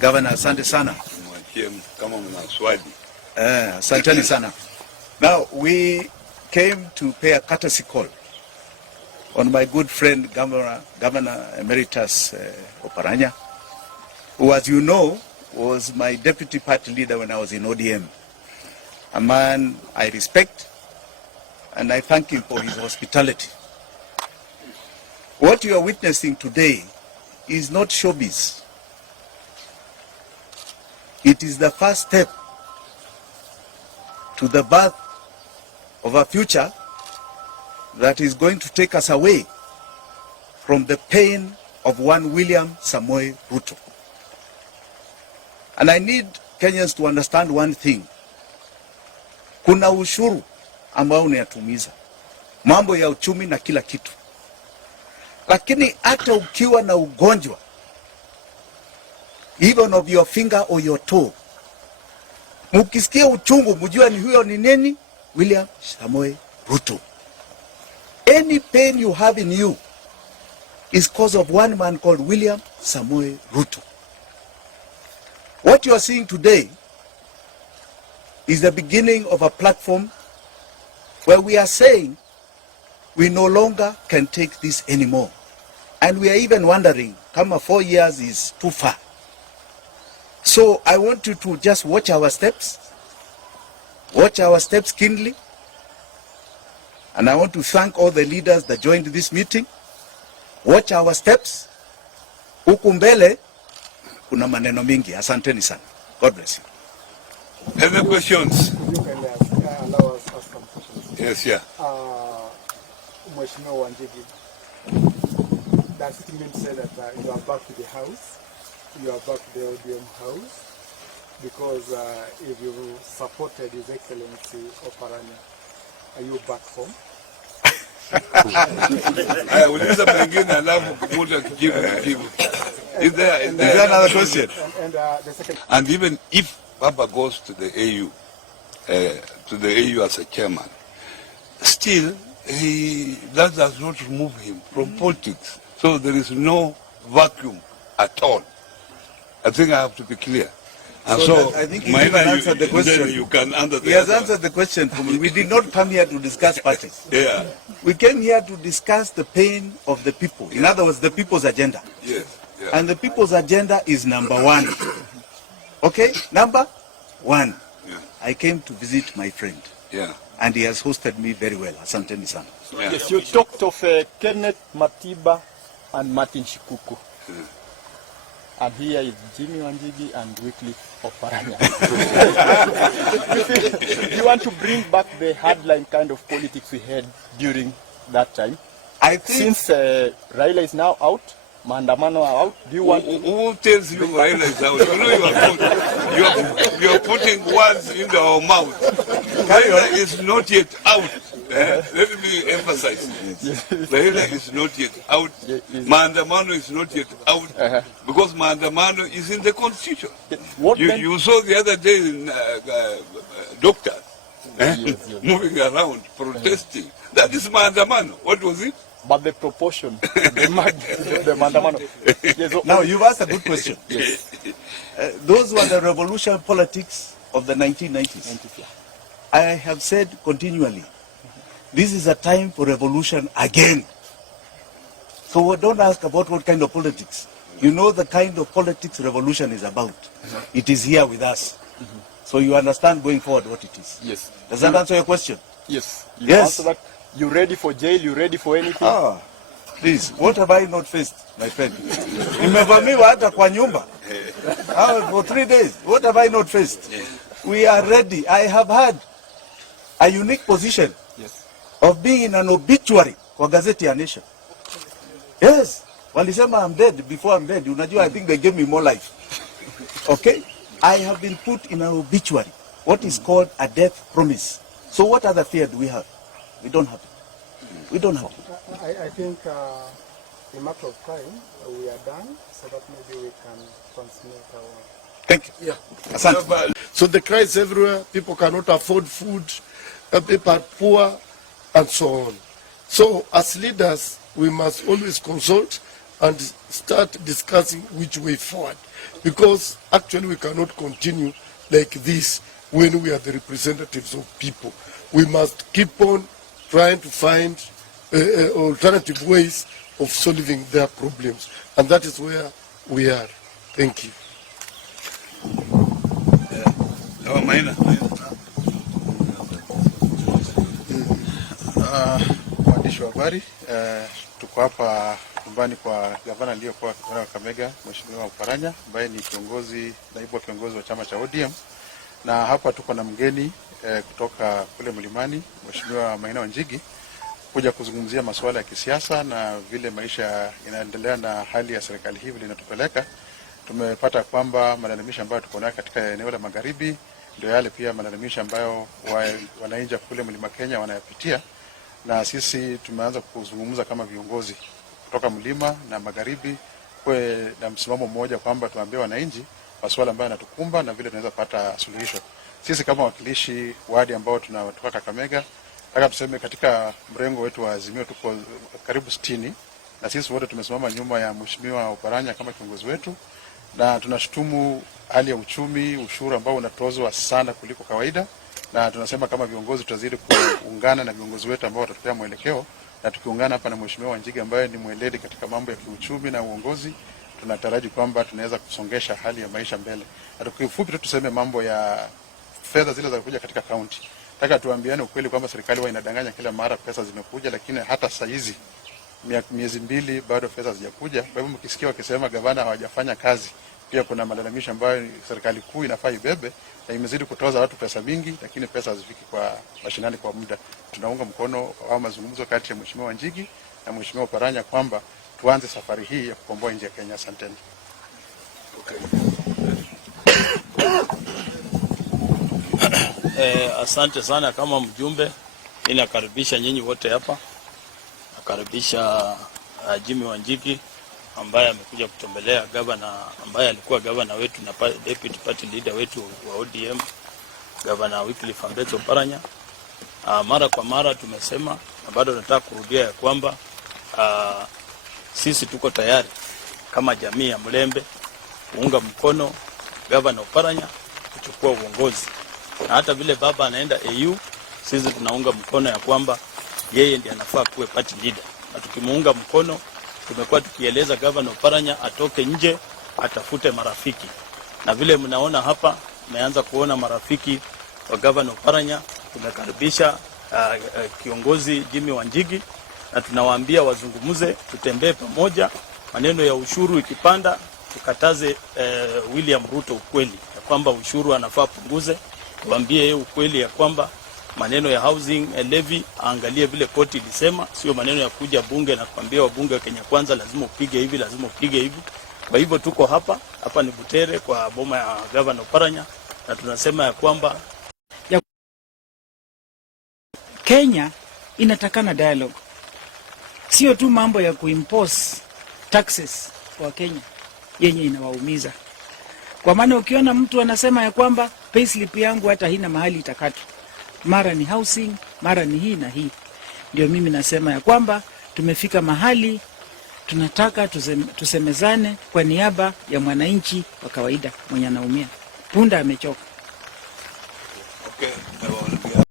Governor, asante sana. Asanteni sana. Now, we came to pay a courtesy call on my good friend, Governor Emeritus Oparanya, who, as you know, was my deputy party leader when I was in ODM. A man I respect, and I thank him for his hospitality. What you are witnessing today is not showbiz. It is the first step to the birth of a future that is going to take us away from the pain of one William Samoei Ruto. And I need Kenyans to understand one thing. Kuna ushuru ambao unayatumiza, mambo ya uchumi na kila kitu. Lakini hata ukiwa na ugonjwa, even of your finger or your toe, mukisikia uchungu, mjua ni huyo ni nini? William Samoei Ruto. Any pain you have in you is because of one man called William Samoei Ruto. What you are seeing today is the beginning of a platform where we are saying we no longer can take this anymore. And we are even wondering, kama 4 years is too far. So I want you to just watch our steps keenly. And I want to thank all the leaders that joined this meeting. Watch our steps. Huku mbele kuna maneno mingi. Asanteni sana. God bless you. Any questions? Allow us ask some questions. Yes, yeah. Mheshimiwa Wanjigi, that statement said that you are back to the house, you are back to the ODM house, because if you supported His Excellency Oparanya, are you back home? Is there another question? And the second. And even if Papa goes to the AU as a chairman, still that does not remove him from politics. So there is no vacuum at all. I think I have to be clear. And so I think he answered the question. You can answer the He has answered the question for me. We did not come here to discuss parties. Yeah. We came here to discuss the pain of the people. In other words, the people's agenda. Yes. Yeah. And the people's agenda is number one. Okay? Number one. Yeah. I came to visit my friend. Yeah. And he has hosted me very well. Asanteni sana. Yeah. Yes, you talked of Kenneth Matiba and Martin Shikuku. Yeah. And here is Jimmy Wanjigi and Wycliffe Oparanya. You want to bring back the hardline kind of politics we had during that time? I think Since Raila is now out, Maandamano are out, do you want... Who tells you Raila is out? You are putting words into our mouth. Raila is not yet out. Let me emphasize. Raila is not yet out. Maandamano is not yet out. Because Maandamano is in the constitution. You saw the other day in doctors moving around, protesting. That is Maandamano. What was it? But the proportion, the Maandamano. Yes, now you've asked a good question. Yes. Those were the revolution politics of the 1990s. I have said continually, this is a time for revolution again. So don't ask about what kind of politics. You know the kind of politics revolution is about. It is here with us. So you understand going forward what it is. Yes. Does that answer your question? Yes. You Yes. answer that. You ready for jail? You ready for anything? Ah, please, what have I not faced, my friend? Nimevamiwa hata kwa nyumba. For 3 days. What have I not faced? We are ready. I have had a unique position of being in an obituary kwa gazeti ya Nation. Yes. Walisema I'm dead before I'm dead. Unajua, I think they gave me more life. Okay? I have been put in an obituary. What is called a death promise. So what other fear do we have? We don't have it. We don't have it. I think in a matter of time, we are done, so that maybe we can transmit our... Thank you. Yeah. Asante. So the cry is everywhere. People cannot afford food. People are poor, and so on. So as leaders, we must always consult and start discussing which way forward. Because actually we cannot continue like this when we are the representatives of people. We must keep on trying to find alternative ways of solving their problems. And that is where we are. Thank you. Mwandishi wa habari, tuko hapa nyumbani kwa gavana aliyokuwa wa Kakamega, Mheshimiwa Oparanya, ambaye ni naibu kiongozi wa chama cha ODM. Na hapa tuko na mgeni kutoka kule mlimani, Mheshimiwa Wanjigi, kuja kuzungumzia masuala ya kisiasa na vile maisha inaendelea na hali ya serikali hii vile inatupeleka. Tumepata kwamba malalamisho ambayo tuko nayo katika eneo la magharibi ndio yale pia malalamisho ambayo wananchi kule mlima Kenya wanayapitia, na sisi tumeanza kuzungumza kama viongozi kutoka mlima na magharibi kwa na msimamo mmoja kwamba tuambie wananchi masuala ambayo yanatukumba na vile tunaweza pata suluhisho. Sisi kama wakilishi wadi ambao tunatoka Kakamega, nataka tuseme katika mrengo wetu wa Azimio tuko karibu 60, na sisi wote tumesimama nyuma ya Mheshimiwa Oparanya kama kiongozi wetu, na tunashutumu hali ya uchumi, ushuru ambao unatozwa sana kuliko kawaida, na tunasema kama viongozi tutazidi kuungana na viongozi wetu ambao watatupea mwelekeo, na tukiungana hapa na Mheshimiwa Wanjigi ambaye ni mweledi katika mambo ya kiuchumi na uongozi, tunataraji kwamba tunaweza kusongesha hali ya maisha mbele. Na kifupi tu tuseme mambo ya fedha zile za kuja katika county. Nataka tuambiane ukweli kwamba serikali huwa inadanganya kila mara pesa zimekuja, lakini hata saa hizi miezi 2 bado pesa hazijakuja. Kwa hivyo mkisikia wakisema gavana hawajafanya kazi, pia kuna malalamisho ambayo serikali kuu inafaa ibebe, na imezidi kutoza watu pesa mingi, lakini pesa hazifiki kwa mashinani kwa muda. Tunaunga mkono au mazungumzo kati ya Mheshimiwa Wanjigi na Mheshimiwa Oparanya kwamba tuanze safari hii ya kukomboa nchi ya Kenya. Asanteni. Asante sana kama mjumbe, ninakaribisha nyinyi wote hapa. Nakaribisha Jimmy Wanjigi ambaye amekuja kutembelea gavana ambaye alikuwa gavana wetu na deputy party leader wetu wa ODM, Gavana Wycliffe Ambetsa Oparanya. Mara kwa mara tumesema na bado nataka kurudia ya kwamba sisi tuko tayari kama jamii ya Mlembe kuunga mkono Gavana Oparanya kuchukua uongozi. Na hata vile baba anaenda AU, sisi tunaunga mkono ya kwamba yeye ndiye anafaa kuwe party leader. Na tukimuunga mkono, tumekuwa tukieleza Gavana Oparanya atoke nje, atafute marafiki. Na vile mnaona hapa, tumeanza kuona marafiki wa Gavana Oparanya. Tumekaribisha kiongozi Jimmy Wanjigi na tunawaambia wazungumuze, tutembee pamoja. Maneno ya ushuru ikipanda, tukataze William RUTO ukweli ya kwamba ushuru anafaa punguze. Tuambie yeye ukweli ya kwamba maneno ya housing levy aangalie vile koti ilisema, sio maneno ya kuja bunge na kuambia wabunge wa Kenya Kwanza lazima upige hivi, lazima upige hivi. Kwa hivyo tuko hapa ni Butere kwa boma ya Gavana Oparanya, na tunasema ya kwamba Kenya inatakana dialogue, sio tu mambo ya kuimpose taxes kwa Kenya yenye inawaumiza. Kwa maana ukiona mtu anasema ya kwamba payslip yangu hata hina mahali itakatwa, mara ni housing, mara ni hii na hii, ndio mimi nasema ya kwamba tumefika mahali tunataka tusemezane kwa niaba ya mwananchi wa kawaida mwenye anaumia. Punda amechoka. Okay.